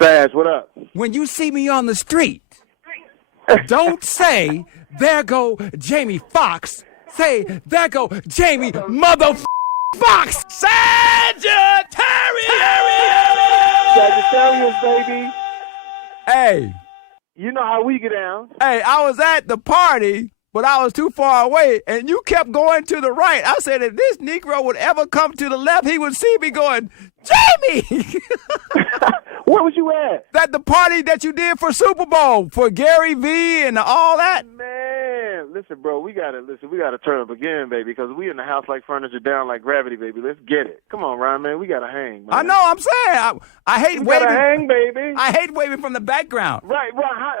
Saz, what up? When you see me on the street, don't say, there go Jamie Foxx. Say, there go Jamie Foxx. Sagittarius! Sagittarius, baby. Hey. You know how we get down. Hey, I was at the party, but I was too far away, and you kept going to the right. I said, if this Negro would ever come to the left, he would see me going, Jamie! Where was you at? At the party that you did for Super Bowl, for Gary V and all that. Man, listen, bro, we gotta turn up again, baby, because we in the house like furniture, down like gravity, baby. Let's get it. Come on, Ryan, man, we gotta hang, man. I know, I'm saying. I hate waving. Gotta hang, baby. I hate waving from the background. Right.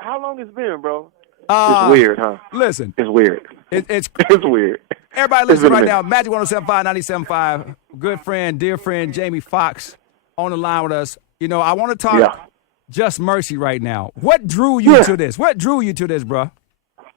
How long it's been, bro? It's weird, huh? Listen. It's weird. It's weird. Everybody listen right now. Magic 107.5, 97.5. Good friend, dear friend, Jamie Foxx on the line with us. You know, I want to talk Just Mercy right now. What drew you to this? What drew you to this, bro?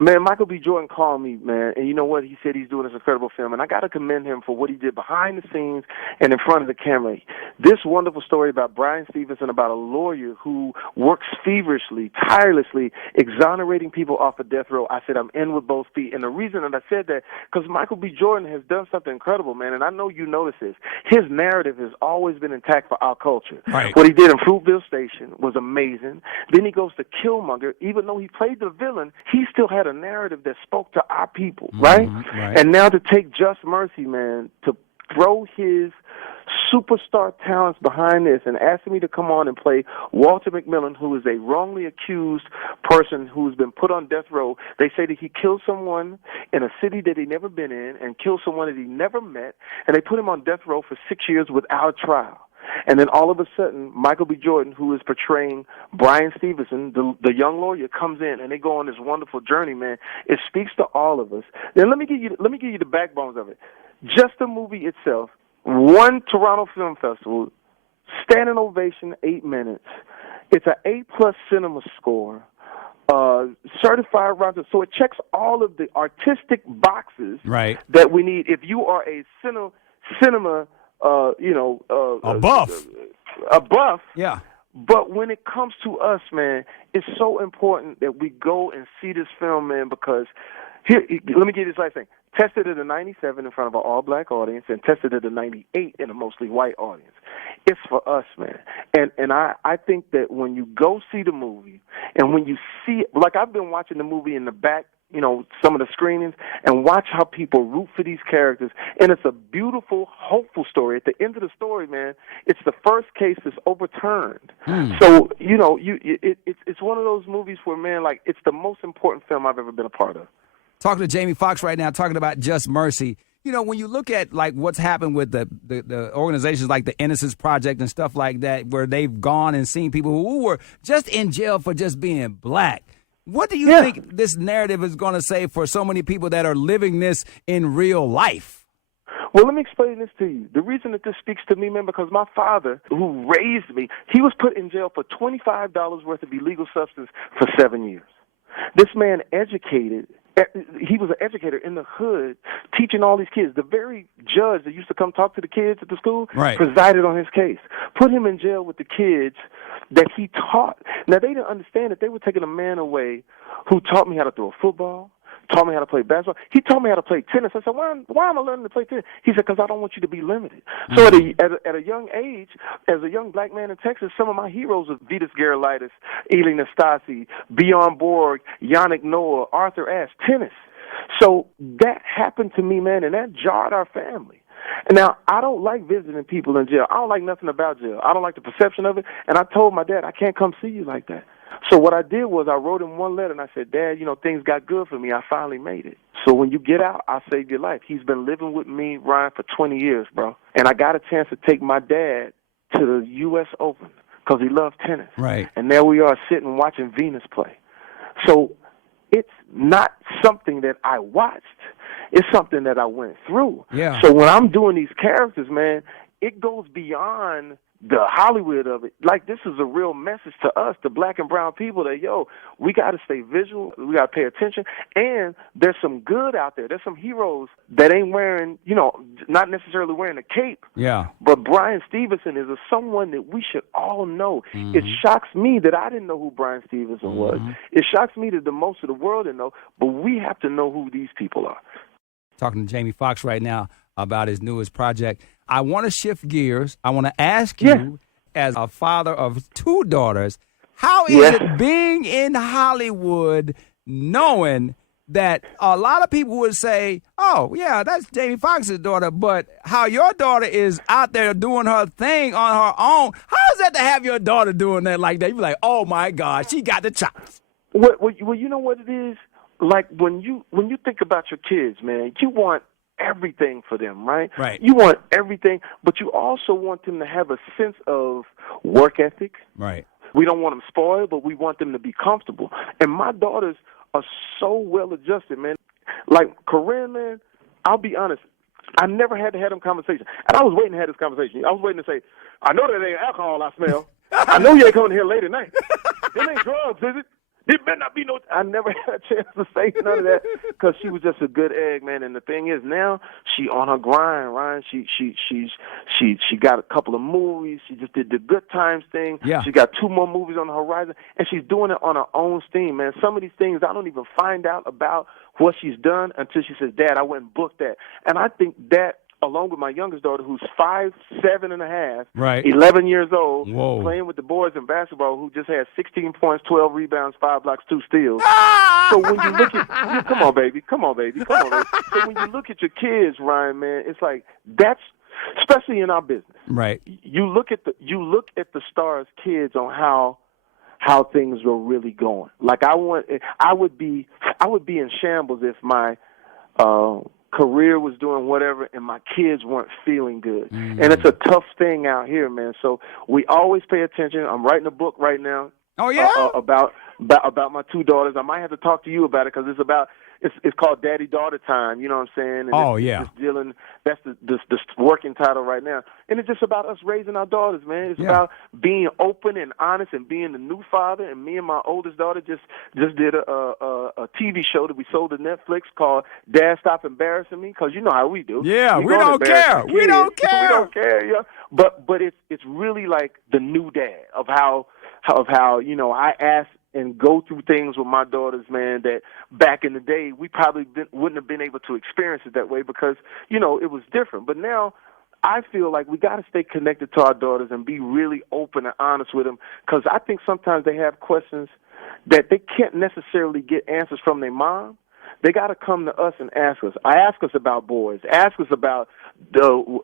Man, Michael B. Jordan called me, man, and you know what? He said he's doing this incredible film, and I got to commend him for what he did behind the scenes and in front of the camera. This wonderful story about Bryan Stevenson, about a lawyer who works feverishly, tirelessly, exonerating people off of death row. I said I'm in with both feet, and the reason that I said that, because Michael B. Jordan has done something incredible, man, and I know you notice this. His narrative has always been intact for our culture. Right. What he did in Fruitvale Station was amazing. Then he goes to Killmonger. Even though he played the villain, he still had a narrative that spoke to our people, right? Right? And now to take Just Mercy, man, to throw his superstar talents behind this and ask me to come on and play Walter McMillan, who is a wrongly accused person who's been put on death row. They say that he killed someone in a city that he never been in and killed someone that he never met, and they put him on death row for 6 years without trial. And then all of a sudden, Michael B. Jordan, who is portraying Bryan Stevenson, the young lawyer, comes in, and they go on this wonderful journey, man. It speaks to all of us. Then let me give you the backbones of it. Just the movie itself, won Toronto Film Festival, standing ovation, 8 minutes. It's an A+ cinema score. Certified Roger, so it checks all of the artistic boxes that we need. If you are a cinema a buff. Yeah. But when it comes to us, man, it's so important that we go and see this film, man, because here, let me give you this last thing. Tested at a 97 in front of an all-black audience and tested at a 98 in a mostly white audience. It's for us, man. And I think that when you go see the movie and when you see it, like I've been watching the movie in the back, you know, some of the screenings, and watch how people root for these characters. And it's a beautiful, hopeful story. At the end of the story, man, it's the first case that's overturned. So, you know, it's one of those movies where, man, like, it's the most important film I've ever been a part of. Talking to Jamie Foxx right now, talking about Just Mercy. You know, when you look at, like, what's happened with the organizations like the Innocence Project and stuff like that, where they've gone and seen people who were just in jail for just being black. What do you think this narrative is going to say for so many people that are living this in real life? Well, let me explain this to you. The reason that this speaks to me, man, because my father, who raised me, he was put in jail for $25 worth of illegal substance for 7 years. This man educated. He was an educator in the hood teaching all these kids. The very judge that used to come talk to the kids at the school presided on his case, put him in jail with the kids that he taught. Now, they didn't understand that they were taking a man away who taught me how to throw a football, taught me how to play basketball. He taught me how to play tennis. I said, why am I learning to play tennis? He said, because I don't want you to be limited. So at a young age, as a young black man in Texas, some of my heroes were Vitas Gerulaitis, Eli Nastasi, Bjorn Borg, Yannick Noah, Arthur Ashe, tennis. So that happened to me, man, and that jarred our family. And now, I don't like visiting people in jail. I don't like nothing about jail. I don't like the perception of it. And I told my dad, I can't come see you like that. So what I did was I wrote him one letter, and I said, Dad, you know, things got good for me. I finally made it. So when you get out, I'll save your life. He's been living with me, Ryan, for 20 years, bro. And I got a chance to take my dad to the U.S. Open because he loved tennis. Right. And there we are sitting watching Venus play. So it's not something that I watched. It's something that I went through. Yeah. So when I'm doing these characters, man, it goes beyond the Hollywood of it. Like, this is a real message to us, the black and brown people, that, yo, we got to stay vigilant. We got to pay attention. And there's some good out there. There's some heroes that ain't wearing, not necessarily wearing a cape. Yeah. But Bryan Stevenson is someone that we should all know. Mm-hmm. It shocks me that I didn't know who Bryan Stevenson was. It shocks me that the most of the world didn't know. But we have to know who these people are. Talking to Jamie Foxx right now about his newest project. I want to shift gears. I want to ask you, as a father of 2 daughters, how is it being in Hollywood knowing that a lot of people would say, oh, yeah, that's Jamie Foxx's daughter, but how your daughter is out there doing her thing on her own? How is that to have your daughter doing that like that? You'd be like, oh, my God, she got the chops. Well, you know what it is? Like, when you think about your kids, man, you want everything for them, right? Right. You want everything, but you also want them to have a sense of work ethic. Right. We don't want them spoiled, but we want them to be comfortable. And my daughters are so well adjusted, man. Like Corinne, man, I'll be honest, I never had to have them conversation. And I was waiting to have this conversation. I was waiting to say, I know that ain't alcohol I smell. I know you ain't coming here late at night. It ain't drugs, is it? It better not be no. I never had a chance to say none of that because she was just a good egg, man. And the thing is, now she on her grind, Ryan. She got a couple of movies. She just did the Good Times thing. Yeah. She got 2 more movies on the horizon, and she's doing it on her own steam, man. Some of these things I don't even find out about what she's done until she says, "Dad, I went and booked that." And I think that, along with my youngest daughter, who's 5'7.5", right, 11 years old, Whoa, playing with the boys in basketball, who just had 16 points, 12 rebounds, 5 blocks, 2 steals. So when you look at, come on, baby. So when you look at your kids, Ryan, man, it's like that's, especially in our business, right. You look at the stars' kids on how things are really going. Like I would be in shambles if my career was doing whatever and my kids weren't feeling good. And it's a tough thing out here, man. So we always pay attention. I'm writing a book right now. Oh, yeah? About my 2 daughters. I might have to talk to you about it because it's called Daddy-Daughter Time, you know what I'm saying? And it's just dealing, that's the working title right now. And it's just about us raising our daughters, man. It's about being open and honest and being the new father. And me and my oldest daughter just did a TV show that we sold to Netflix called Dad Stop Embarrassing Me, because you know how we do. Yeah, we don't care. We don't care, yeah. But it's really like the new dad of how I ask and go through things with my daughters, man, that back in the day we probably wouldn't have been able to experience it that way because, it was different. But now I feel like we got to stay connected to our daughters and be really open and honest with them, because I think sometimes they have questions that they can't necessarily get answers from their mom. They got to come to us and ask us. Ask us about boys. Ask us about the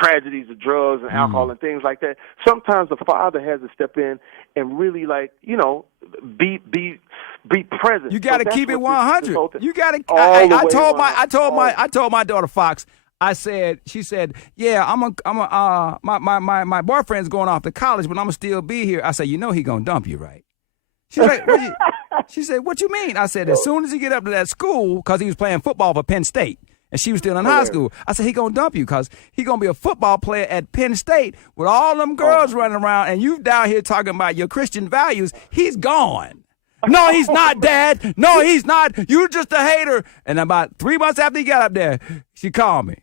tragedies of drugs and alcohol and things like that. Sometimes the father has to step in and really, be present. You got to keep it 100. You got to. I told my daughter Fox. She said, yeah, my boyfriend's going off to college, but I'm gonna still be here. I said, he gonna dump you, right? She's like, she said, what you mean? I said, as soon as he get up to that school, because he was playing football for Penn State, and she was still in high school. I said, he going to dump you because he going to be a football player at Penn State with all them girls running around, and you down here talking about your Christian values. He's gone. No, he's not, Dad. No, he's not. You're just a hater. And about 3 months after he got up there, she called me.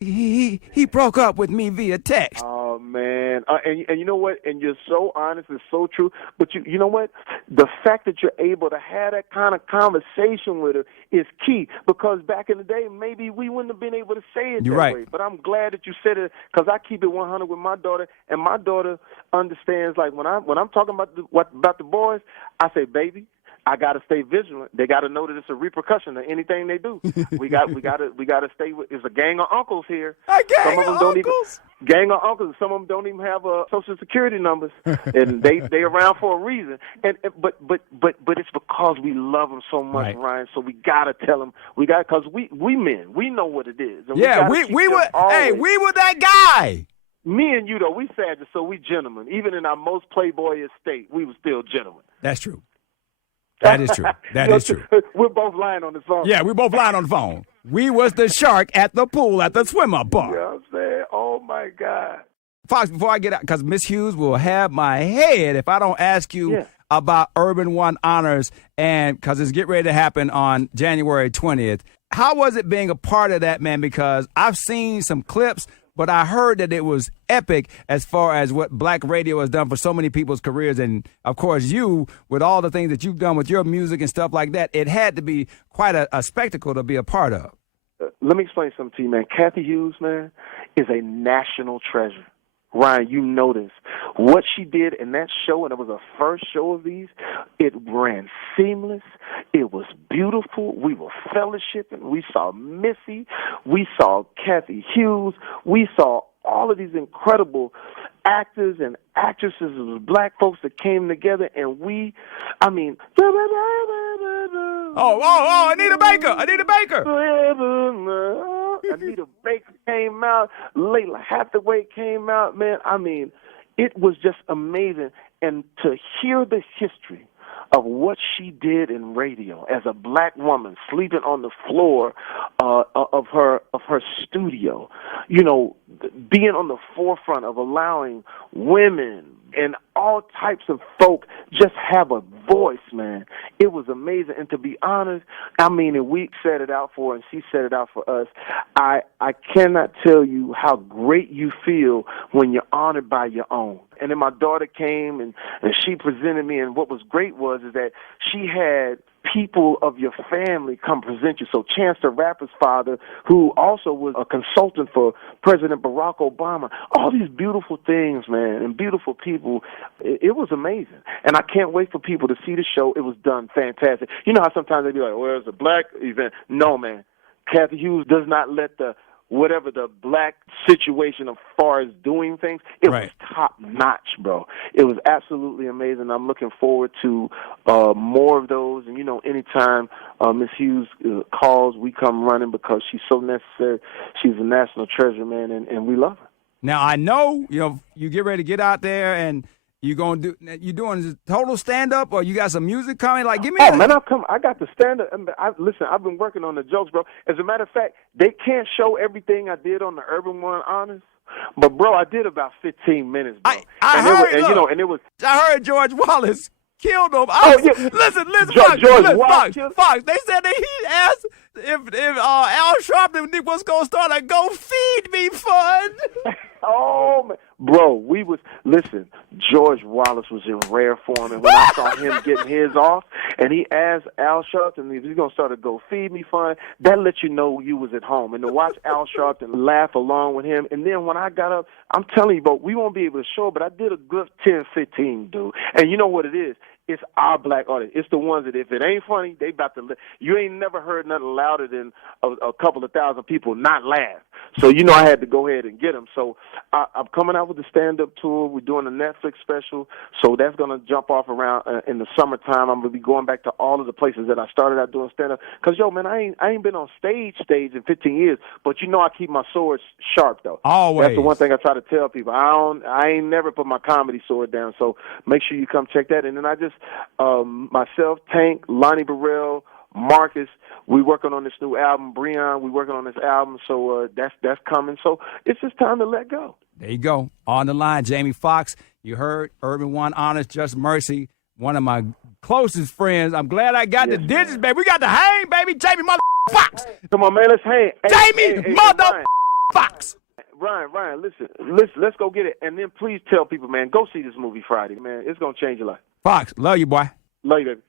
He broke up with me via text. Oh, man. And you know what? And you're so honest and so true. But you know what? The fact that you're able to have that kind of conversation with her is key, because back in the day, maybe we wouldn't have been able to say it that way. But I'm glad that you said it, because I keep it 100 with my daughter, and my daughter understands, like, when I'm talking about the boys, I say, baby, I got to stay vigilant. They got to know that it's a repercussion of anything they do. We got to stay with. It's a gang of uncles here. Some of them don't even gang of uncles. Some of them don't even have social security numbers, and they around for a reason. But it's because we love them so much, Ryan. So we got to tell them. Because we men, we know what it is. And we were that guy. Me and you though, we savage, so we gentlemen. Even in our most playboyish state, we were still gentlemen. That's true. That is true. That is true. We're both lying on the phone. Yeah, we're both lying on the phone. We was the shark at the pool at the swimmer bar. You know what I'm saying? Oh, my God. Fox, before I get out, because Miss Hughes will have my head if I don't ask you about Urban One Honors, and because it's getting ready to happen on January 20th. How was it being a part of that, man? Because I've seen some clips, but I heard that it was epic as far as what black radio has done for so many people's careers. And, of course, you, with all the things that you've done with your music and stuff like that, it had to be quite a spectacle to be a part of. Let me explain something to you, man. Kathy Hughes, man, is a national treasure. Ryan, you know this. What she did in that show, and it was her first show of these, it ran seamless. It was beautiful. We were fellowshipping. We saw Missy. We saw Kathy Hughes. We saw all of these incredible actors and actresses. It was black folks that came together, and Anita Baker. Anita Baker came out. Layla Hathaway came out, man. It was just amazing. And to hear the history of what she did in radio as a black woman sleeping on the floor of her studio, being on the forefront of allowing women and all types of folk just have a voice, man. It was amazing. And to be honest, and we set it out for her and she set it out for us. I cannot tell you how great you feel when you're honored by your own. And then my daughter came and she presented me, and what was great is that she had people of your family come present you. So Chance the Rapper's father, who also was a consultant for President Barack Obama, all these beautiful things, man, and beautiful people. It was amazing. And I can't wait for people to see the show. It was done fantastic. You know how sometimes they be like, well, it's a black event. No, man. Kathy Hughes does not let whatever the black situation as far as doing things, it was top notch, bro. It was absolutely amazing. I'm looking forward to more of those. And, anytime Miss Hughes calls, we come running because she's so necessary. She's a national treasure, man, and we love her. Now, I know, you get ready to get out there and you doing total stand-up, or you got some music coming? Like, give me man, I got the stand-up. Listen, I've been working on the jokes, bro. As a matter of fact, they can't show everything I did on the Urban One Honors, but, bro, I did about 15 minutes, bro. I heard George Wallace killed him. Listen, Fox. They said that he asked if Al Sharpton was going to start a Go Feed Me fund. Oh, man. Bro, George Wallace was in rare form, and when I saw him getting his off, and he asked Al Sharpton if he's going to start a Go Feed Me fund, that let you know you was at home. And to watch Al Sharpton laugh along with him, and then when I got up, I'm telling you, bro, we won't be able to show it, but I did a good 10, 15, dude. And you know what it is? It's our black audience. It's the ones that if it ain't funny, they about to you ain't never heard nothing louder than a couple of thousand people not laugh. So, I had to go ahead and get them. So I'm coming out with the stand-up tour. We're doing a Netflix special. So that's going to jump off around in the summertime. I'm going to be going back to all of the places that I started out doing stand-up. Because, man, I ain't been on stage in 15 years. But, I keep my sword sharp, though. Always. That's the one thing I try to tell people. I ain't never put my comedy sword down. So make sure you come check that. And then I just, myself, Tank, Lonnie Burrell, Marcus, we working on this new album. Breon, we working on this album, so that's coming. So it's just time to let go. There you go. On the line, Jamie Foxx. You heard Urban One Honors, Just Mercy, one of my closest friends. I'm glad I got the digits, baby. We got the hang, baby. Jamie Foxx. Come on, man, let's hang. Jamie Foxx. Ryan, listen, let's go get it. And then please tell people, man, go see this movie Friday, man. It's going to change your life. Foxx, love you, boy. Love you, baby.